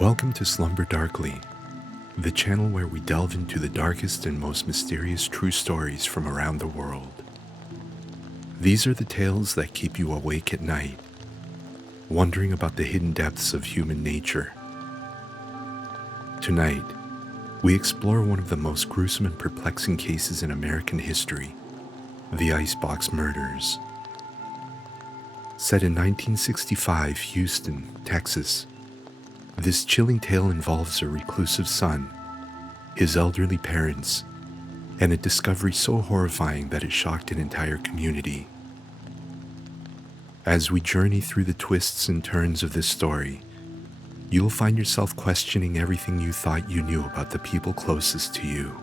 Welcome to Slumber Darkly, the channel where we delve into the darkest and most mysterious true stories from around the world. These are the tales that keep you awake at night, wondering about the hidden depths of human nature. Tonight, we explore one of the most gruesome and perplexing cases in American history, the Icebox Murders. Set in 1965 Houston, Texas, this chilling tale involves a reclusive son, his elderly parents, and a discovery so horrifying that it shocked an entire community. As we journey through the twists and turns of this story, you'll find yourself questioning everything you thought you knew about the people closest to you.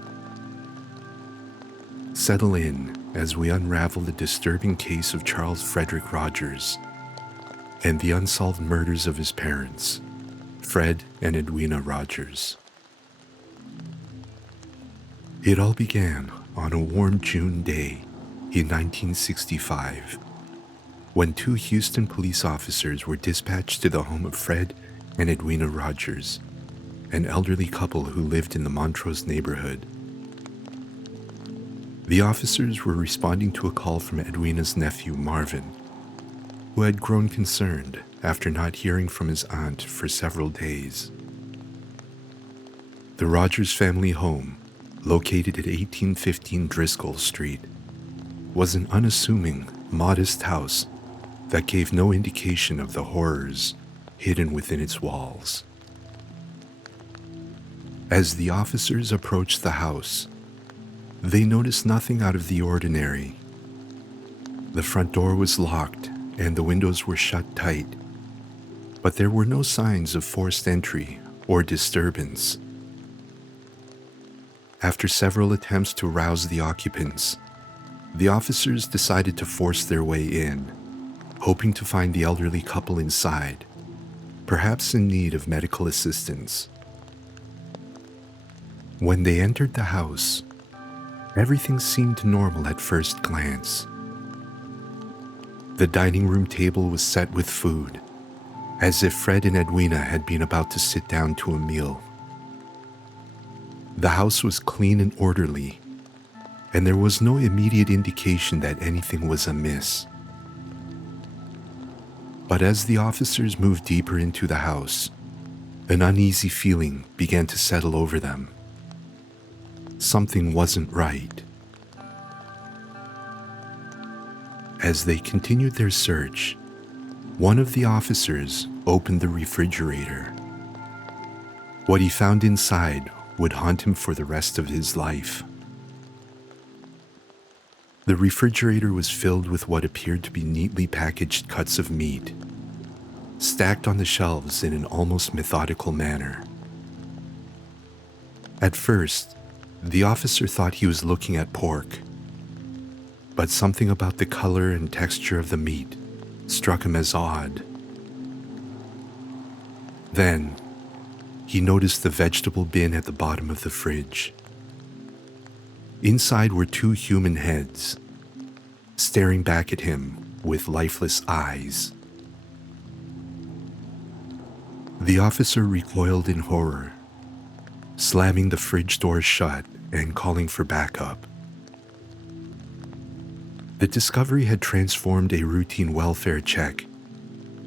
Settle in as we unravel the disturbing case of Charles Frederick Rogers and the unsolved murders of his parents, Fred and Edwina Rogers. It all began on a warm June day in 1965, when two Houston police officers were dispatched to the home of Fred and Edwina Rogers, an elderly couple who lived in the Montrose neighborhood. The officers were responding to a call from Edwina's nephew Marvin, who had grown concerned after not hearing from his aunt for several days. The Rogers family home, located at 1815 Driscoll Street, was an unassuming, modest house that gave no indication of the horrors hidden within its walls. As the officers approached the house, they noticed nothing out of the ordinary. The front door was locked and the windows were shut tight, but there were no signs of forced entry or disturbance. After several attempts to rouse the occupants, the officers decided to force their way in, hoping to find the elderly couple inside, perhaps in need of medical assistance. When they entered the house, everything seemed normal at first glance. The dining room table was set with food, as if Fred and Edwina had been about to sit down to a meal. The house was clean and orderly, and there was no immediate indication that anything was amiss. But as the officers moved deeper into the house, an uneasy feeling began to settle over them. Something wasn't right. As they continued their search, one of the officers opened the refrigerator. What he found inside would haunt him for the rest of his life. The refrigerator was filled with what appeared to be neatly packaged cuts of meat, stacked on the shelves in an almost methodical manner. At first, the officer thought he was looking at pork, but something about the color and texture of the meat struck him as odd. Then, he noticed the vegetable bin at the bottom of the fridge. Inside were two human heads, staring back at him with lifeless eyes. The officer recoiled in horror, slamming the fridge door shut and calling for backup. The discovery had transformed a routine welfare check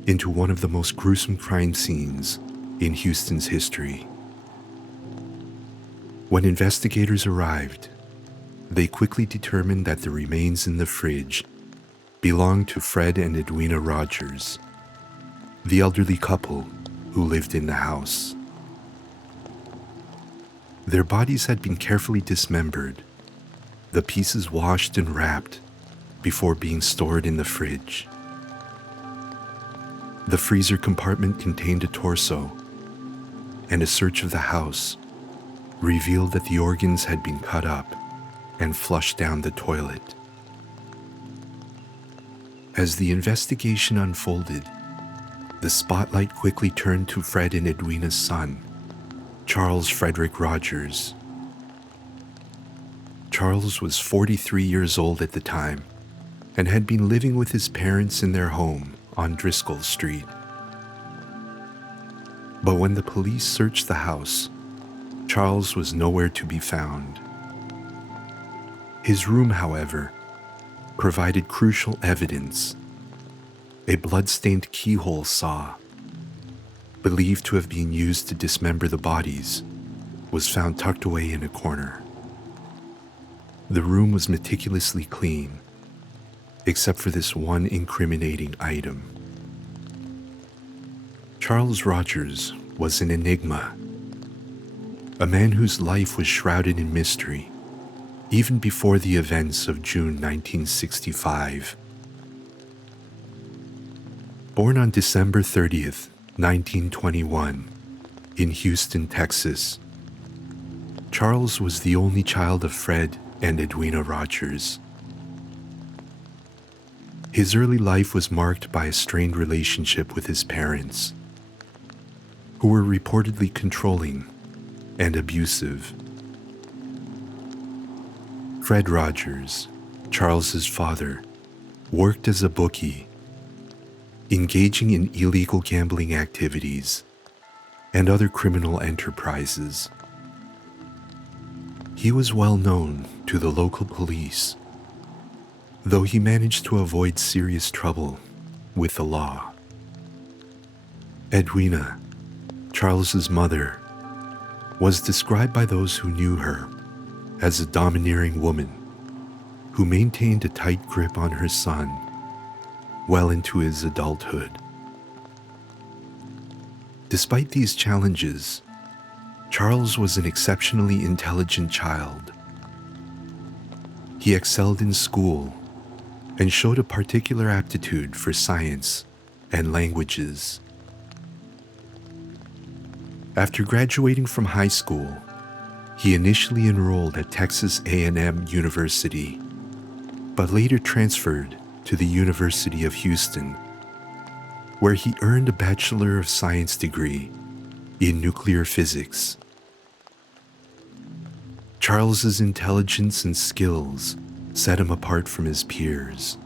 into one of the most gruesome crime scenes in Houston's history. When investigators arrived, they quickly determined that the remains in the fridge belonged to Fred and Edwina Rogers, the elderly couple who lived in the house. Their bodies had been carefully dismembered, the pieces washed and wrapped before being stored in the fridge. The freezer compartment contained a torso, and a search of the house revealed that the organs had been cut up and flushed down the toilet. As the investigation unfolded, the spotlight quickly turned to Fred and Edwina's son, Charles Frederick Rogers. Charles was 43 years old at the time and had been living with his parents in their home on Driscoll Street. But when the police searched the house, Charles was nowhere to be found. His room, however, provided crucial evidence. A blood-stained keyhole saw, believed to have been used to dismember the bodies, was found tucked away in a corner. The room was meticulously clean, except for this one incriminating item. Charles Rogers was an enigma, a man whose life was shrouded in mystery, even before the events of June 1965. Born on December 30th, 1921, in Houston, Texas, Charles was the only child of Fred and Edwina Rogers. His early life was marked by a strained relationship with his parents, who were reportedly controlling and abusive. Fred Rogers, Charles's father, worked as a bookie, engaging in illegal gambling activities and other criminal enterprises. He was well known to the local police, though he managed to avoid serious trouble with the law. Edwina, Charles's mother, was described by those who knew her as a domineering woman who maintained a tight grip on her son well into his adulthood. Despite these challenges, Charles was an exceptionally intelligent child. He excelled in school and showed a particular aptitude for science and languages. After graduating from high school, he initially enrolled at Texas A&M University, but later transferred to the University of Houston, where he earned a Bachelor of Science degree in nuclear physics. Charles's intelligence and skills set him apart from his peers,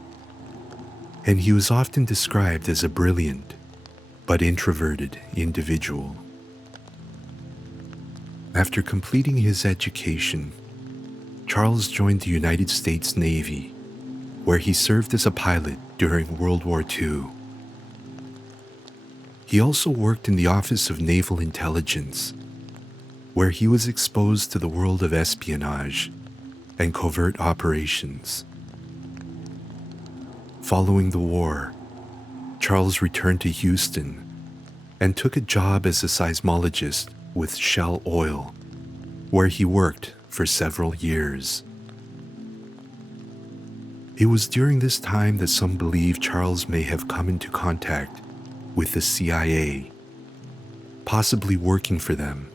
and he was often described as a brilliant but introverted individual. After completing his education, Charles joined the United States Navy, where he served as a pilot during World War II. He also worked in the Office of Naval Intelligence, where he was exposed to the world of espionage and covert operations. Following the war, Charles returned to Houston and took a job as a seismologist with Shell Oil, where he worked for several years. It was during this time that some believe Charles may have come into contact with the CIA, possibly working for them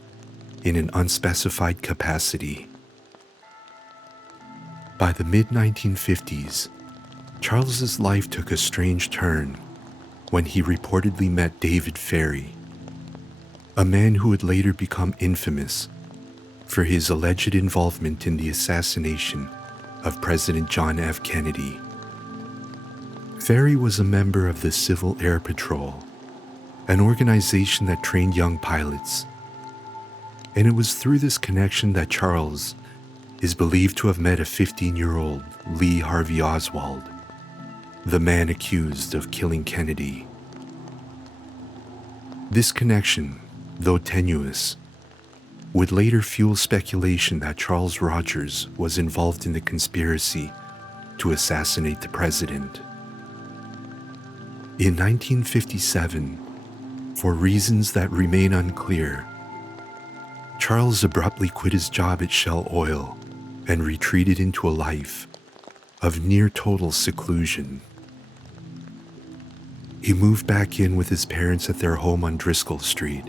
in an unspecified capacity. By the mid-1950s, Charles's life took a strange turn when he reportedly met David Ferrie, a man who would later become infamous for his alleged involvement in the assassination of President John F. Kennedy. Ferrie was a member of the Civil Air Patrol, an organization that trained young pilots, and it was through this connection that Charles is believed to have met a 15-year-old Lee Harvey Oswald, the man accused of killing Kennedy. This connection, though tenuous, would later fuel speculation that Charles Rogers was involved in the conspiracy to assassinate the president. In 1957, for reasons that remain unclear, Charles abruptly quit his job at Shell Oil and retreated into a life of near total seclusion. He moved back in with his parents at their home on Driscoll Street,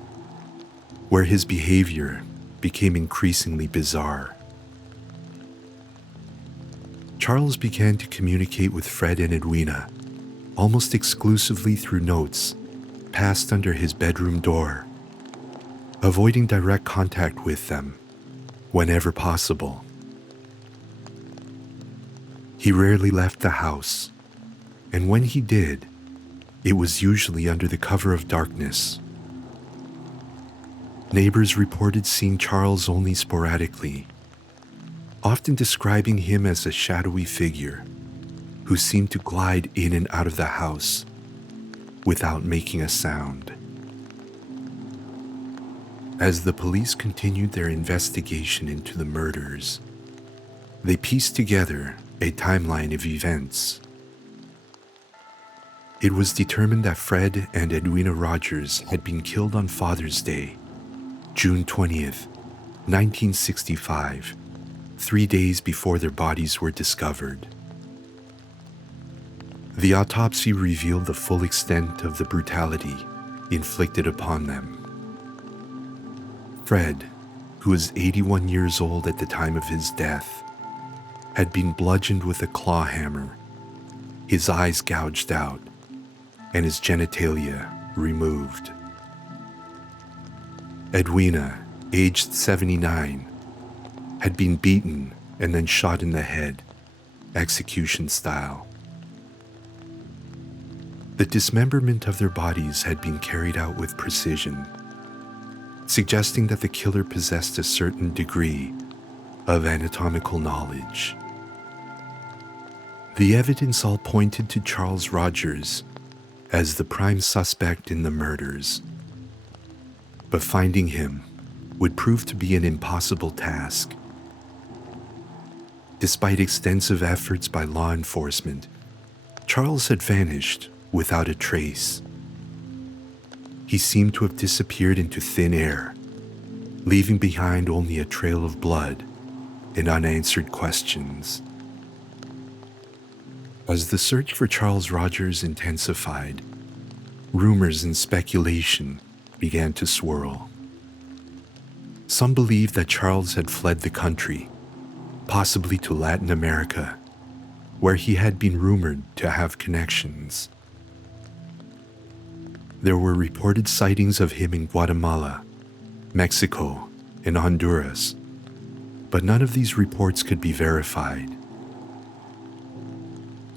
where his behavior became increasingly bizarre. Charles began to communicate with Fred and Edwina almost exclusively through notes passed under his bedroom door, avoiding direct contact with them whenever possible. He rarely left the house, and when he did, it was usually under the cover of darkness. Neighbors reported seeing Charles only sporadically, often describing him as a shadowy figure who seemed to glide in and out of the house without making a sound. As the police continued their investigation into the murders, they pieced together a timeline of events. It was determined that Fred and Edwina Rogers had been killed on Father's Day, June 20th, 1965, 3 days before their bodies were discovered. The autopsy revealed the full extent of the brutality inflicted upon them. Fred, who was 81 years old at the time of his death, had been bludgeoned with a claw hammer, his eyes gouged out, and his genitalia removed. Edwina, aged 79, had been beaten and then shot in the head, execution style. The dismemberment of their bodies had been carried out with precision, suggesting that the killer possessed a certain degree of anatomical knowledge. The evidence all pointed to Charles Rogers as the prime suspect in the murders, but finding him would prove to be an impossible task. Despite extensive efforts by law enforcement, Charles had vanished without a trace. He seemed to have disappeared into thin air, leaving behind only a trail of blood and unanswered questions. As the search for Charles Rogers intensified, rumors and speculation began to swirl. Some believed that Charles had fled the country, possibly to Latin America, where he had been rumored to have connections. There were reported sightings of him in Guatemala, Mexico, and Honduras, but none of these reports could be verified.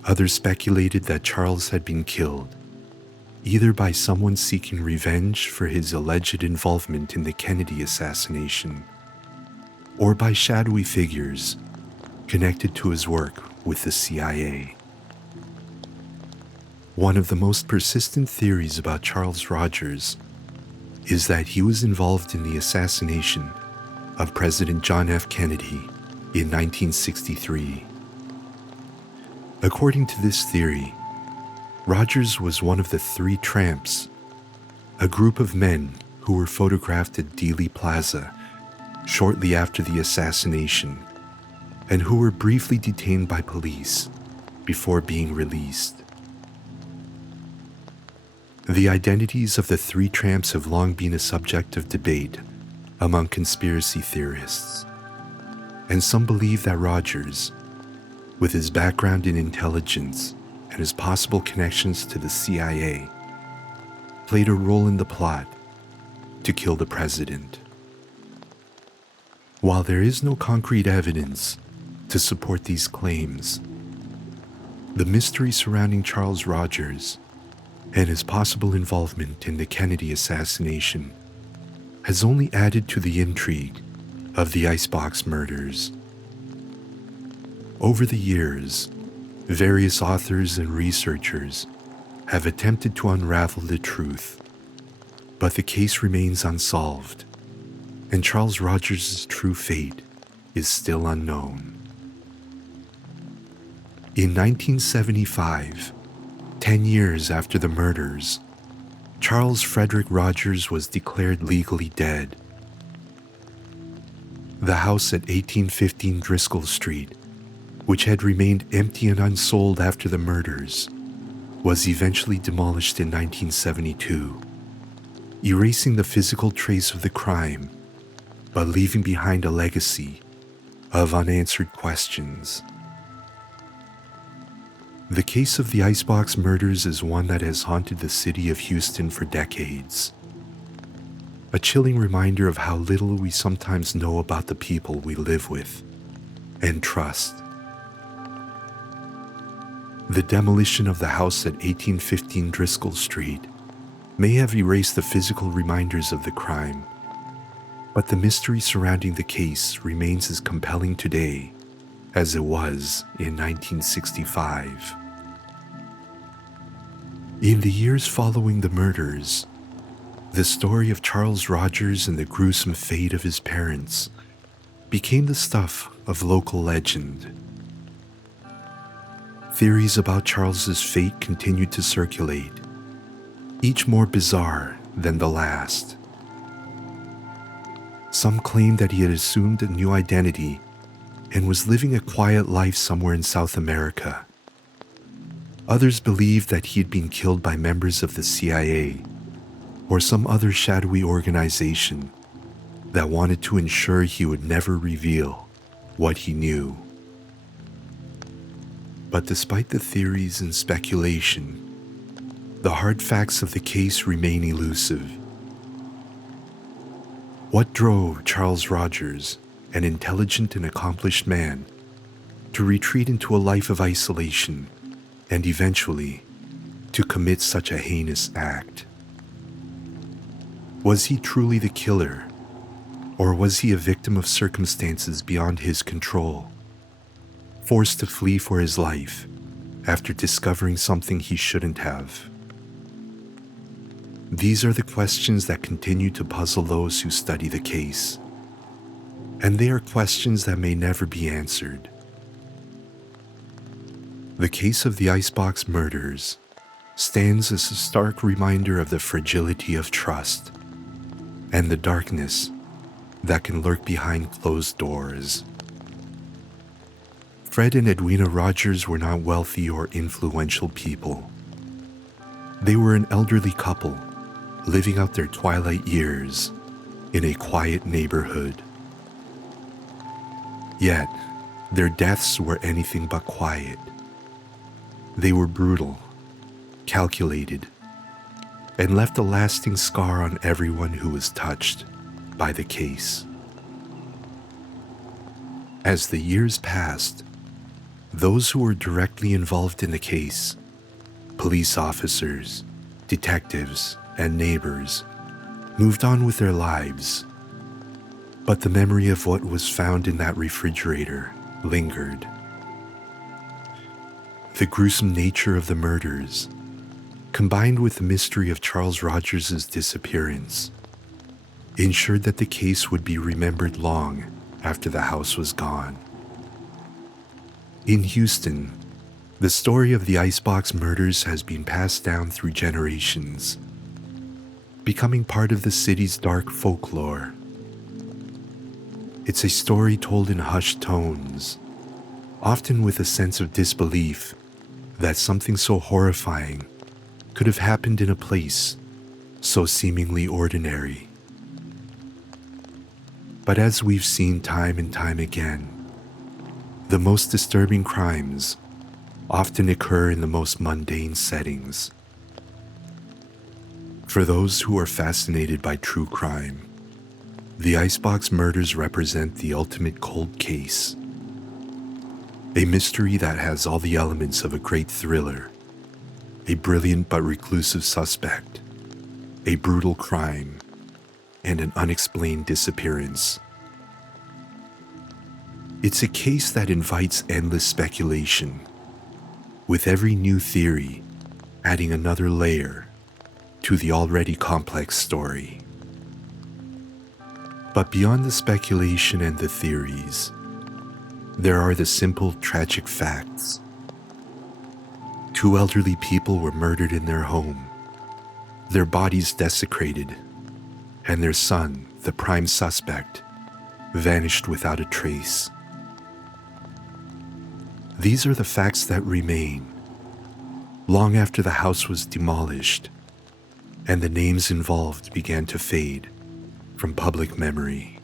Others speculated that Charles had been killed, either by someone seeking revenge for his alleged involvement in the Kennedy assassination, or by shadowy figures connected to his work with the CIA. One of the most persistent theories about Charles Rogers is that he was involved in the assassination of President John F. Kennedy in 1963. According to this theory, Rogers was one of the three tramps, a group of men who were photographed at Dealey Plaza shortly after the assassination and who were briefly detained by police before being released. The identities of the three tramps have long been a subject of debate among conspiracy theorists, and some believe that Rogers, with his background in intelligence and his possible connections to the CIA, played a role in the plot to kill the president. While there is no concrete evidence to support these claims, the mystery surrounding Charles Rogers and his possible involvement in the Kennedy assassination has only added to the intrigue of the Icebox Murders. Over the years, various authors and researchers have attempted to unravel the truth, but the case remains unsolved, and Charles Rogers' true fate is still unknown. In 1975, 10 years after the murders, Charles Frederick Rogers was declared legally dead. The house at 1815 Driscoll Street, which had remained empty and unsold after the murders, was eventually demolished in 1972, erasing the physical trace of the crime, but leaving behind a legacy of unanswered questions. The case of the Icebox Murders is one that has haunted the city of Houston for decades. A chilling reminder of how little we sometimes know about the people we live with and trust. The demolition of the house at 1815 Driscoll Street may have erased the physical reminders of the crime, But the mystery surrounding the case remains as compelling today as it was in 1965. In the years following the murders, the story of Charles Rogers and the gruesome fate of his parents became the stuff of local legend. Theories about Charles's fate continued to circulate, each more bizarre than the last. Some claimed that he had assumed a new identity and was living a quiet life somewhere in South America. Others believed that he had been killed by members of the CIA or some other shadowy organization that wanted to ensure he would never reveal what he knew. But despite the theories and speculation, the hard facts of the case remain elusive. What drove Charles Rogers, an intelligent and accomplished man, to retreat into a life of isolation and eventually to commit such a heinous act? Was he truly the killer, or was he a victim of circumstances beyond his control, forced to flee for his life after discovering something he shouldn't have? These are the questions that continue to puzzle those who study the case, and they are questions that may never be answered. The case of the Icebox Murders stands as a stark reminder of the fragility of trust and the darkness that can lurk behind closed doors. Fred and Edwina Rogers were not wealthy or influential people. They were an elderly couple living out their twilight years in a quiet neighborhood. Yet, their deaths were anything but quiet. They were brutal, calculated, and left a lasting scar on everyone who was touched by the case. As the years passed, those who were directly involved in the case, police officers, detectives, and neighbors, moved on with their lives. But the memory of what was found in that refrigerator lingered. The gruesome nature of the murders, combined with the mystery of Charles Rogers' disappearance, ensured that the case would be remembered long after the house was gone. In Houston, the story of the Icebox Murders has been passed down through generations, becoming part of the city's dark folklore. It's a story told in hushed tones, often with a sense of disbelief that something so horrifying could have happened in a place so seemingly ordinary. But as we've seen time and time again, the most disturbing crimes often occur in the most mundane settings. For those who are fascinated by true crime, the Icebox Murders represent the ultimate cold case. A mystery that has all the elements of a great thriller, a brilliant but reclusive suspect, a brutal crime, and an unexplained disappearance. It's a case that invites endless speculation, with every new theory adding another layer to the already complex story. But beyond the speculation and the theories, there are the simple, tragic facts. 2 elderly people were murdered in their home, their bodies desecrated, and their son, the prime suspect, vanished without a trace. These are the facts that remain long after the house was demolished and the names involved began to fade from public memory.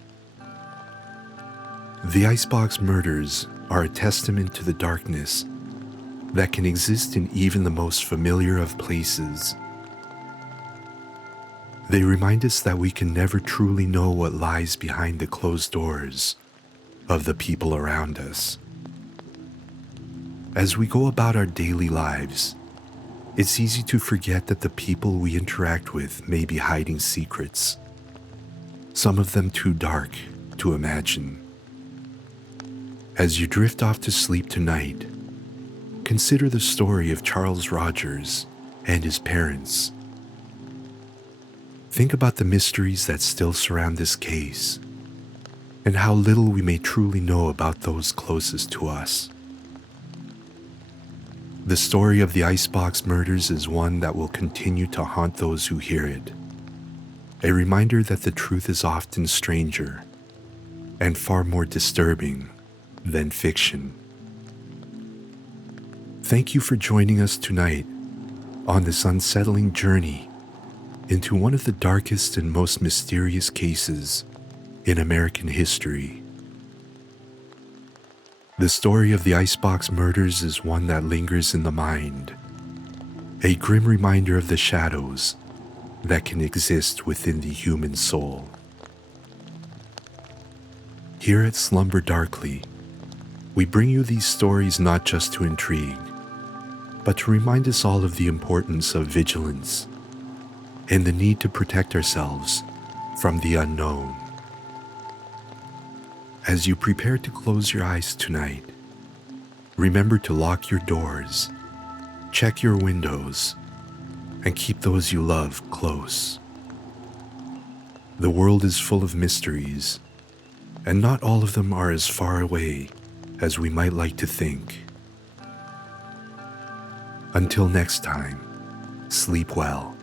The Icebox Murders are a testament to the darkness that can exist in even the most familiar of places. They remind us that we can never truly know what lies behind the closed doors of the people around us. As we go about our daily lives, it's easy to forget that the people we interact with may be hiding secrets. some of them too dark to imagine. As you drift off to sleep tonight, consider the story of Charles Rogers and his parents. Think about the mysteries that still surround this case, and how little we may truly know about those closest to us. The story of the Icebox Murders is one that will continue to haunt those who hear it, a reminder that the truth is often stranger and far more disturbing than fiction. Thank you for joining us tonight on this unsettling journey into one of the darkest and most mysterious cases in American history. The story of the Icebox Murders is one that lingers in the mind, a grim reminder of the shadows that can exist within the human soul. Here at Slumber Darkly, we bring you these stories not just to intrigue, but to remind us all of the importance of vigilance and the need to protect ourselves from the unknown. As you prepare to close your eyes tonight, remember to lock your doors, check your windows, and keep those you love close. The world is full of mysteries, and not all of them are as far away as we might like to think. Until next time, sleep well.